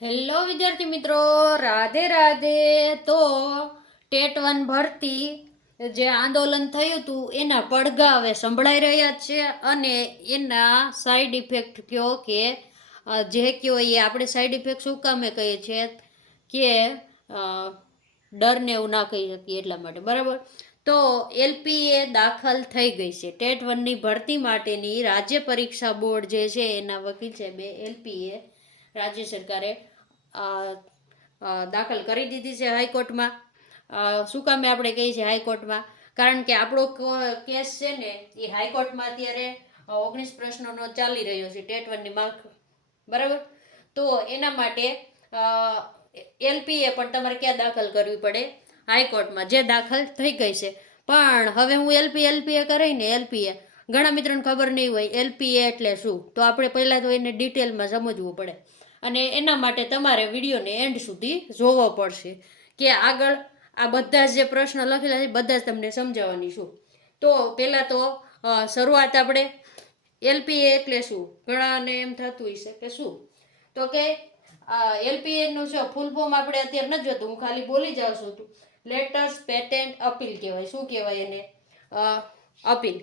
Hello વિદ્યાર્થી મિત્રો, રાધે રાધે. તો ટેટ 1 ભરતી જે આંદોલન થયું હતું એના પડઘા હવે સંભળાઈ રહ્યા છે અને એના સાઈડ ઇફેક્ટ કયો કે જે કયો એ આપણે સાઈડ ઇફેક્ટ શું કામે કહીએ છીએ કે ડરને એવું ના કહી શકીએ એટલા માટે, બરાબર. તો એલપીએ દાખલ થઈ ગઈ છે. ટેટ 1ની ભરતી માટેની રાજ્ય પરીક્ષા બોર્ડ જે છે એના વકીલ સાહેબે એલપીએ રાજ્ય સરકારે દાખલ કરી દીધી છે હાઈકોર્ટમાં. શું કામે આપણે કહીએ છીએ હાઈકોર્ટમાં? કારણ કે આપણો કેસ છે ને એ હાઈકોર્ટમાં અત્યારે 19 પ્રશ્નોનો ચાલી રહ્યો છે ટેટ 1ની માર્ક, બરાબર. તો એના માટે એલપીએ પણ તમારે ક્યાં દાખલ કરવી પડે? હાઈકોર્ટમાં, જે દાખલ થઈ ગઈ છે. પણ હવે હું એલપીએ કરીને એલપીએ ઘણા મિત્રોને ખબર નહીં હોય એલપીએ એટલે શું, તો આપણે પહેલાં તો એને ડિટેલમાં સમજવું પડે અને એના માટે તમારે વિડીયોને એન્ડ સુધી જોવો પડશે કે આગળ આ બધા જે પ્રશ્ન લખેલા છે બધા જ તમને સમજાવવાની છું. તો પહેલાં તો શરૂઆત આપણે એલપીએ એટલે શું, ઘણાને એમ થતું હશે કે શું, તો કે એલપીએનું શું ફૂલ ફોર્મ આપણે અત્યારે નથી જોતું, હું ખાલી બોલી જાઉં છું. લેટર્સ પેટેન્ટ અપીલ કહેવાય. શું કહેવાય એને? અપીલ.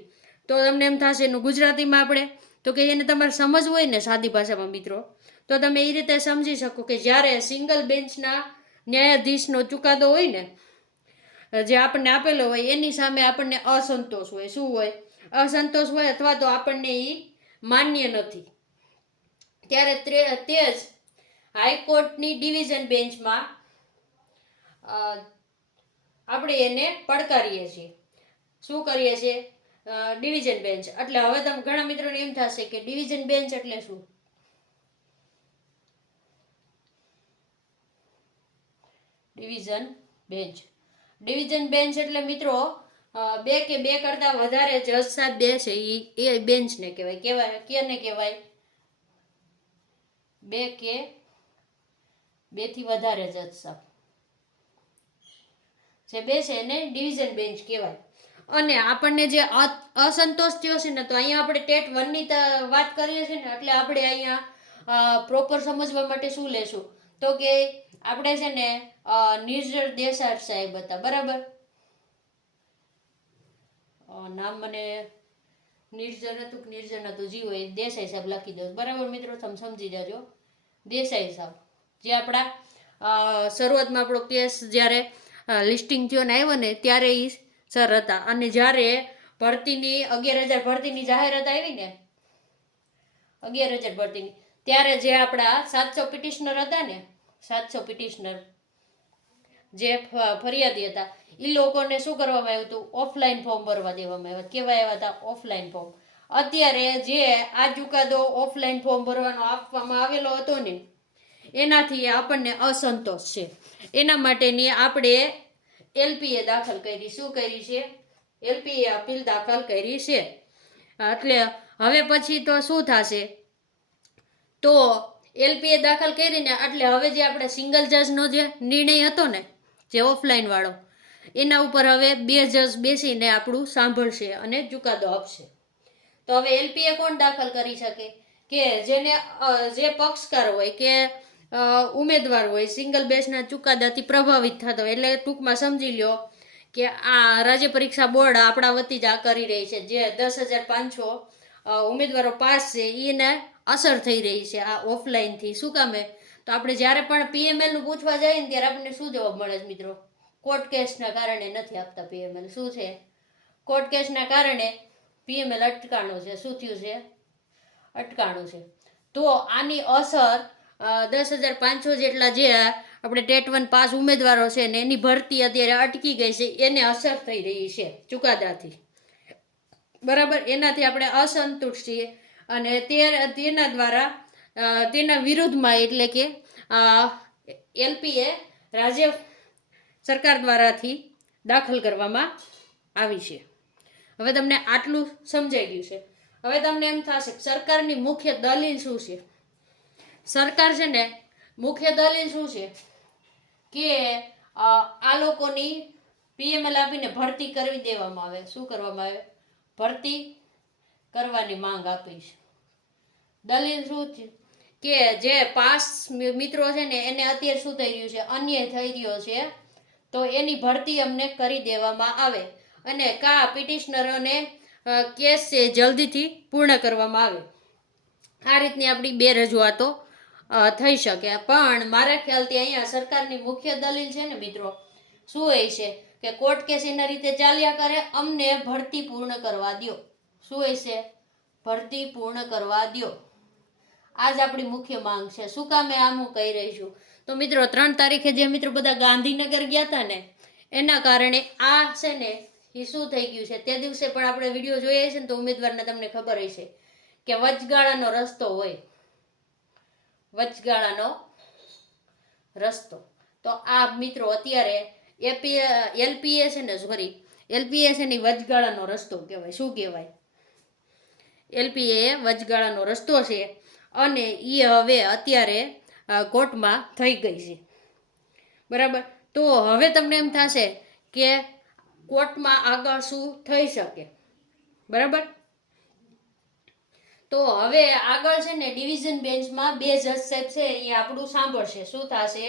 તો તમને એમ થશે એનું ગુજરાતીમાં આપણે, તો કે એને તમારે સમજવું હોય ને સાદી ભાષામાં મિત્રો, તો તમે એ રીતે સમજી શકો કે જ્યારે સિંગલ બેન્ચના ન્યાયાધીશનો ચુકાદો હોય ને, જે આપણને આપેલો હોય એની સામે આપણને અસંતોષ હોય. શું હોય? અસંતોષ હોય અથવા તો આપણને એ માન્ય નથી, ત્યારે તે જ હાઈકોર્ટની ડિવિઝન બેન્ચમાં આપણે એને પડકારીએ છીએ. શું કરીએ છીએ? Division bench. એટલે હવે તમે ઘણા મિત્રોને એમ થશે કે ડિવિઝન બેન્ચ એટલે શું? ડિવિઝન બેન્ચ એટલે મિત્રો બે કે બે કરતા વધારે જજ સાહેબ બે છે એ બેન્ચને કહેવાય. કેને કહેવાય? બે કે બેથી વધારે જજ સાહેબ જે બે છે એને ડિવિઝન બેન્ચ કહેવાય. અને આપણને જે અસંતોષ થયો છે ને, તો અહીંયા આપણે ટેટ 1ની વાત કરીએ છીએ ને, એટલે આપણે અહીંયા પ્રોપર સમજવા માટે શું લેશું, તો કે આપણે છે ને નિર્જર દેસાઈ સાહેબ હતા, બરાબર. નામ મને નિર્જર હતું જીવો એ દેસાઈ સાહેબ લખી દો, બરાબર મિત્રો, તમે સમજી જાજો. દેસાઈ સાહેબ જે આપણા શરૂઆતમાં આપણો કેસ જ્યારે લિસ્ટિંગ થયો ને આવ્યો ને ત્યારે એ સર હતા. અને જ્યારે ભરતીની 11,000 ભરતીની જાહેરાત આવી ને, 11,000 ભરતીની, ત્યારે જે આપણા 700 પિટિશનર હતા ને, 700 પિટિશનર જે ફરિયાદી હતા, એ લોકોને શું કરવામાં આવ્યું હતું? ઓફલાઈન ફોર્મ ભરવા દેવામાં આવ્યા. કેવા આવ્યા હતા? Offline form. અત્યારે જે આ ચુકાદો ઓફલાઈન ફોર્મ ભરવાનો આપવામાં આવેલો હતો ને, એનાથી આપણને અસંતોષ છે. એના માટેની આપણે એલપીએ દાખલ કરી. શું કરી છે? એલપીએ અપીલ દાખલ કરી છે. એટલે હવે પછી તો શું થશે? તો એલપીએ દાખલ કરીને એટલે હવે જે આપણે સિંગલ જજનો જે નિર્ણય હતો ને, જે ઓફલાઈન વાળો, એના ઉપર હવે 2 જજ બેસીને આપણું સાંભળશે અને ચુકાદો આપશે. તો હવે એલપીએ કોણ દાખલ કરી શકે? કે જેને જે પક્ષકાર હોય કે ઉમેદવાર હોય સિંગલ બેન્ચના ચુકાદાથી પ્રભાવિત થતો હોય, એટલે ટૂંકમાં સમજી લો કે આ રાજ્ય પરીક્ષા બોર્ડ આપણા વતી જ આ કરી રહી છે. જે 10,500 ઉમેદવારો પાસ છે એને અસર થઈ રહી છે આ ઓફલાઈનથી. શું કામે? તો આપણે જ્યારે પણ પીએમએલનું પૂછવા જઈએ ને ત્યારે આપણને શું જવાબ મળે છે મિત્રો? કોર્ટ કેસના કારણે નથી આપતા પીએમએલ. શું છે? કોર્ટ કેસના કારણે પીએમએલ અટકાણું છે. શું થયું છે? અટકાણું છે. તો આની અસર 10,500 જેટલા જે આપણે ટેટ 1 પાસ ઉમેદવારો છે ને એની ભરતી અત્યારે અટકી ગઈ છે, એને અસર થઈ રહી છે ચુકાદાથી, બરાબર. એનાથી આપણે અસંતુષ્ટ છીએ અને તેના દ્વારા તેના વિરુદ્ધમાં એટલે કે એલપીએ રાજ્ય સરકાર દ્વારાથી દાખલ કરવામાં આવી છે. હવે તમને આટલું સમજાઈ ગયું છે. હવે તમને એમ થશે સરકારની મુખ્ય દલીલ શું છે? સરકાર છે ને મુખ્ય દલીલ શું છે કે આ લોકોની પીએમએલ આપીને ભરતી કરી દેવામાં આવે. શું કરવામાં આવે? ભરતી કરવાની માંગ આપી છે. દલીલ શું છે? કે જે પાસ મિત્રો છે ને એને અત્યારે શું થઈ રહ્યું છે, અન્યાય થઈ રહ્યો છે, તો એની ભરતી અમને કરી દેવામાં આવે અને પિટિશનરોને કેસ છે જલ્દીથી પૂર્ણ કરવામાં આવે. આ રીતની આપણી બે રજૂઆતો થઈ શકે. પણ મારા ખ્યાલથી અહીંયા સરકારની મુખ્ય દલીલ છે ને મિત્રો શું હોય છે કે કોર્ટ કેસ એના રીતે ચાલ્યા કરે, અમને ભરતી પૂર્ણ કરવા દો. શું હોય છે? ભરતી પૂર્ણ કરવા દો. આ જ આપણી મુખ્ય માંગ છે. શું કામે આમ હું કહી રહી છું? તો મિત્રો 3 તારીખે જે મિત્રો બધા ગાંધીનગર ગયા હતા ને એના કારણે આ છે ને એ શું થઈ ગયું છે, તે દિવસે પણ આપણે વિડીયો જોઈએ છે ને તો ઉમેદવારને તમને ખબર હશે કે વચગાળાનો રસ્તો હોય, વચગાળાનો રસ્તો. તો આ મિત્રો અત્યારે એલપીએ છે ને એલપીએ છે ને વચગાળાનો રસ્તો કહેવાય. શું કહેવાય? એલપીએ વચગાળાનો રસ્તો છે અને એ હવે અત્યારે કોર્ટમાં થઈ ગઈ છે. બરાબર. તો હવે તમને એમ થશે કે કોર્ટમાં આગળ શું થઈ શકે. બરાબર. તો હવે આગળ છે ને ડિવિઝન બેન્ચમાં 2 જજ સાહેબ છે એ આપણું સાંભળશે. શું થશે?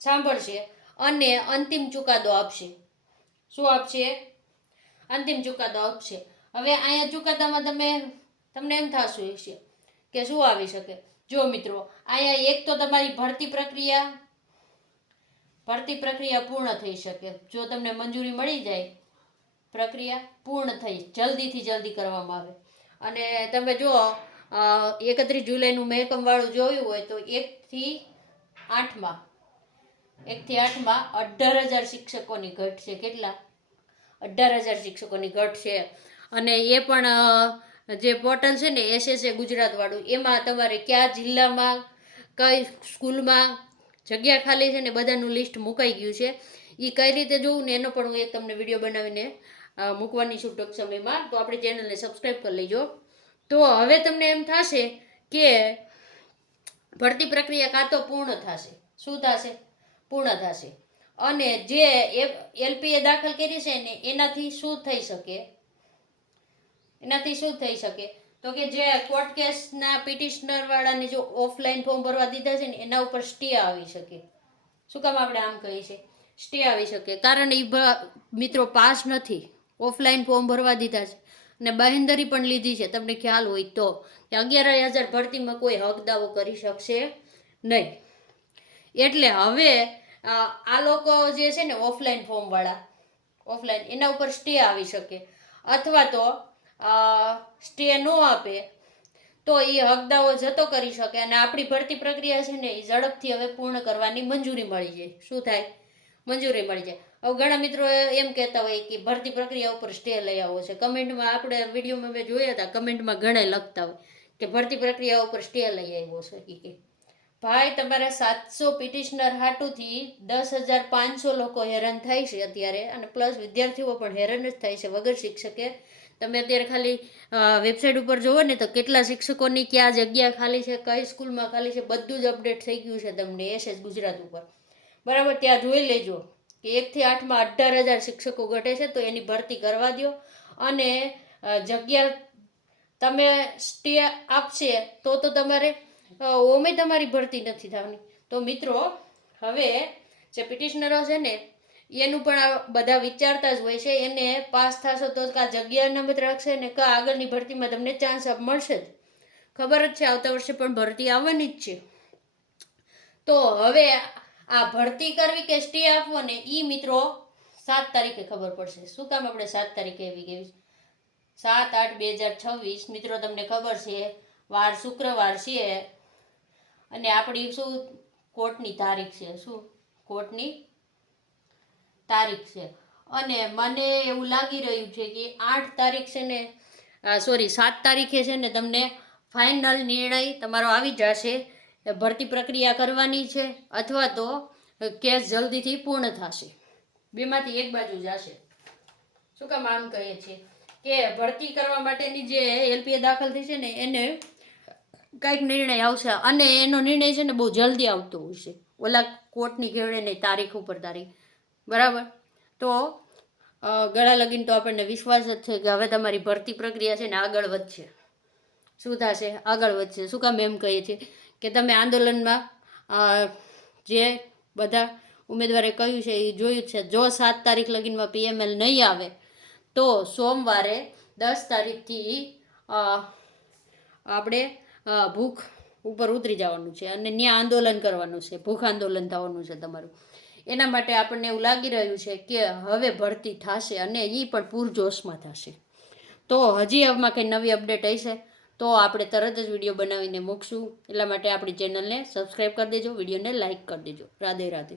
સાંભળશે અને અંતિમ ચુકાદો આપશે. શું આપશે? અંતિમ ચુકાદો આપશે. હવે અહીંયા ચુકાદામાં તમને એમ થતું હશે કે શું આવી શકે. જો મિત્રો અહીંયા એક તો તમારી ભરતી પ્રક્રિયા પૂર્ણ થઈ શકે. જો તમને મંજૂરી મળી જાય, પ્રક્રિયા પૂર્ણ થઈ જલ્દીથી જલ્દી કરવામાં આવે. અને તમે જો 31 જુલાઈનું મહેકમ વાળું જોયું હોય તો 1 થી 8માં 18,000 શિક્ષકોની ઘટ છે. કેટલા? 18,000 શિક્ષકોની ઘટ છે. અને એ પણ જે પોર્ટલ છે ને SSA ગુજરાત વાળું, એમાં તમારે કયા જિલ્લામાં કઈ સ્કૂલમાં જગ્યા ખાલી છે ને બધાનું લિસ્ટ મુકાઈ ગયું છે. એ કઈ રીતે જોવું ને એનો પણ હું એક તમને વિડીયો બનાવીને મૂકવાની છું ટૂંક સમયમાં. તો આપણી ચેનલને સબસ્ક્રાઈબ કરી લેજો. તો હવે તમને એમ થશે કે ભરતી પ્રક્રિયા કાં તો પૂર્ણ થશે. શું થશે? પૂર્ણ થશે. અને જે એલપીએ દાખલ કરી છે ને એનાથી શું થઈ શકે? તો કે જે કોર્ટ કેસના પિટિશનર વાળાને જો ઓફલાઈન ફોર્મ ભરવા દીધા છે ને એના ઉપર સ્ટે આવી શકે. શું કામ આપણે આમ કહીએ છીએ? સ્ટે આવી શકે. કારણ એ મિત્રો પાસ નથી, ઓફલાઈન ફોર્મ ભરવા દીધા છે અને બાહેંધરી પણ લીધી છે. તમને ખ્યાલ હોય તો 11,000 ભરતીમાં કોઈ હક દાવો કરી શકશે નહીં. એટલે હવે આ લોકો જે છે ને ઓફલાઈન ફોર્મ વાળા, ઓફલાઈન એના ઉપર સ્ટે આવી શકે. અથવા તો સ્ટે ન આપે તો એ હકદાવો જતો કરી શકે અને આપણી ભરતી પ્રક્રિયા છે ને એ ઝડપથી હવે પૂર્ણ કરવાની મંજૂરી મળી જાય. શું થાય? મંજૂરી મળી જાય. હવે ઘણા મિત્રો એમ કહેતા હોય કે ભરતી પ્રક્રિયા ઉપર સ્ટે લઈ આવો છે. કમેન્ટમાં આપણે વિડીયોમાં મેં જોયા હતા, કમેન્ટમાં ઘણા લખતા હોય કે ભરતી પ્રક્રિયા ઉપર સ્ટે લઈ આવ્યો છે. કે ભાઈ તમારા 700 પિટિશનર હાટુથી 10,500 લોકો હેરાન થાય છે અત્યારે, અને પ્લસ વિદ્યાર્થીઓ પણ હેરાન જ થાય છે વગર શિક્ષકે. તમે અત્યારે ખાલી વેબસાઇટ ઉપર જોવો ને તો કેટલા શિક્ષકોની ક્યાં જગ્યા ખાલી છે, કઈ સ્કૂલમાં ખાલી છે, બધું જ અપડેટ થઈ ગયું છે તમને SS ગુજરાત ઉપર. બરાબર. ત્યાં જોઈ લેજો કે 1 થી 8માં 18,000 શિક્ષકો ઘટે છે. તો એની ભરતી કરવા દો અને જગ્યા તમે સ્ટે આપશે તો તમારે ઓમે તમારી ભરતી નથી થવાની. તો મિત્રો હવે જે પિટિશનરો છે ને એનું પણ આ બધા વિચારતા જ હોય છે. એને પાસ થશો તો કા જગ્યા અનામત રાખશે ને કા આગળની ભરતીમાં તમને ચાન્સ મળશે જ. ખબર જ છે આવતા વર્ષે પણ ભરતી આવવાની જ છે. તો હવે આ ભરતી કરવી કે સ્ટે આપવો ને એ મિત્રો 7 તારીખે ખબર પડશે. શું કામ આપણે 7 તારીખે આવી ગઈ? 7/8/2026 મિત્રો તમને ખબર છે વાર શુક્રવાર છે અને આપણી શું કોર્ટની તારીખ છે. શું કોર્ટની તારીખ છે? અને મને એવું લાગી રહ્યું છે કે 8 તારીખ છે ને 7 તારીખે છે ને તમને ફાઇનલ નિર્ણય તમારો આવી જશે. ભરતી પ્રક્રિયા કરવાની છે અથવા તો કેસ જલ્દીથી પૂર્ણ થશે. બેમાંથી એક બાજુ જશે. શું કામ આમ કહીએ છીએ કે ભરતી કરવા માટેની જે એલપીએ દાખલ થઈ છે ને એને કંઈક નિર્ણય આવશે અને એનો નિર્ણય છે ને બહુ જલ્દી આવતો હોય છે ઓલા કોર્ટની કેવડેની તારીખ ઉપર તારીખ. બરાબર. તો ગળા લગીને તો આપણને વિશ્વાસ જ છે કે હવે તમારી ભરતી પ્રક્રિયા છે ને આગળ વધશે. શું થશે? આગળ વધશે. શું કામ એમ કહીએ છીએ કે કે તમે આંદોલનમાં જે બધા ઉમેદવારે કહ્યું છે એ જોયું છે. જો 7 તારીખ લગીનમાં PML નહીં આવે તો સોમવારે 10 તારીખથી આપણે ભૂખ ઉપર ઉતરી જવાનું છે અને ત્યાં આંદોલન કરવાનું છે, ભૂખ આંદોલન થવાનું છે તમારું. એના માટે આપણને એવું લાગી રહ્યું છે કે હવે ભરતી થશે અને એ પણ પૂરજોશમાં થશે. તો હજી આમાં કંઈ નવી અપડેટ હશે તો આપણે તરત જ વિડીયો બનાવીને મૂકશું. એટલા માટે આપણી ચેનલને સબસ્ક્રાઈબ કરી દેજો, વિડીયોને લાઇક કરી દેજો. રાધે રાધે.